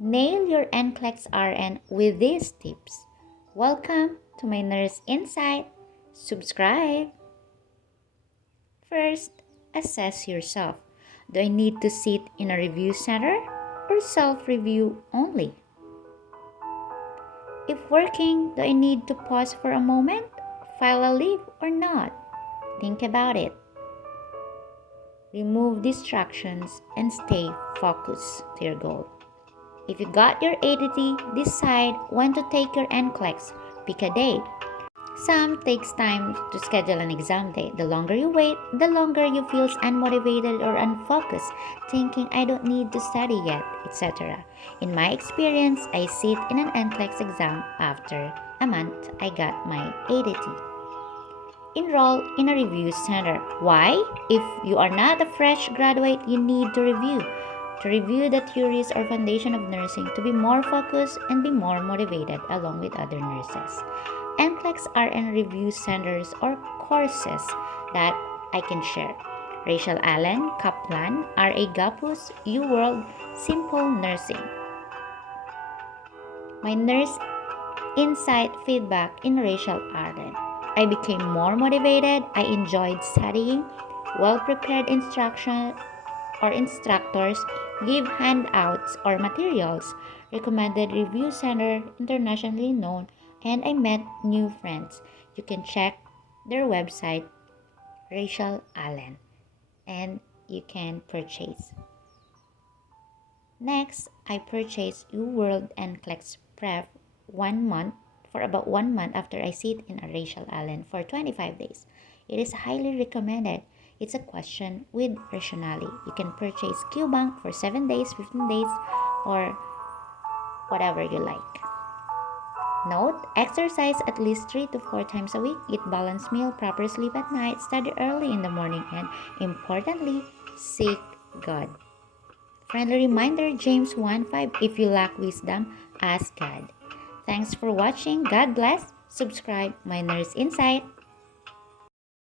Nail your NCLEX-RN with these tips. Welcome to my Nurse Insight. Subscribe. First, assess yourself. Do I need to sit in a review center or self-review only? If working, do I need to pause for a moment, file a leave or not? Think about it. Remove distractions and stay focused to your goal. If you got your ADT, decide when to take your NCLEX. Pick a date. Some takes time to schedule an exam date. The longer you wait, the longer you feel unmotivated or unfocused, thinking I don't need to study yet, etc. In my experience, I sit in an NCLEX exam after a month I got my ADT. Enroll in a review center. Why? If you are not a fresh graduate, you need to review the theories or foundation of nursing to be more focused and be more motivated along with other nurses. NCLEX-RN review centers or courses that I can share. Rachel Allen, Kaplan, R.A. Gapus, UWorld, Simple Nursing. My nurse insight feedback in Rachel Allen. I became more motivated. I enjoyed studying. Well-prepared instructors give handouts or materials. Recommended review center, internationally known, and I met new friends. You can check their website, Rachel Allen, and you can purchase. Next, I purchased UWorld NCLEX Prep for about 1 month after I sit in a Rachel Allen for 25 days. It is highly recommended. It's a question with rationality. You can purchase QBank for 7 days, 15 days, or whatever you like. Note, exercise at least 3 to 4 times a week, eat balanced meal, proper sleep at night, study early in the morning, and importantly, seek God. Friendly reminder, James 1:5, if you lack wisdom, ask God. Thanks for watching. God bless. Subscribe my Nurse Insight.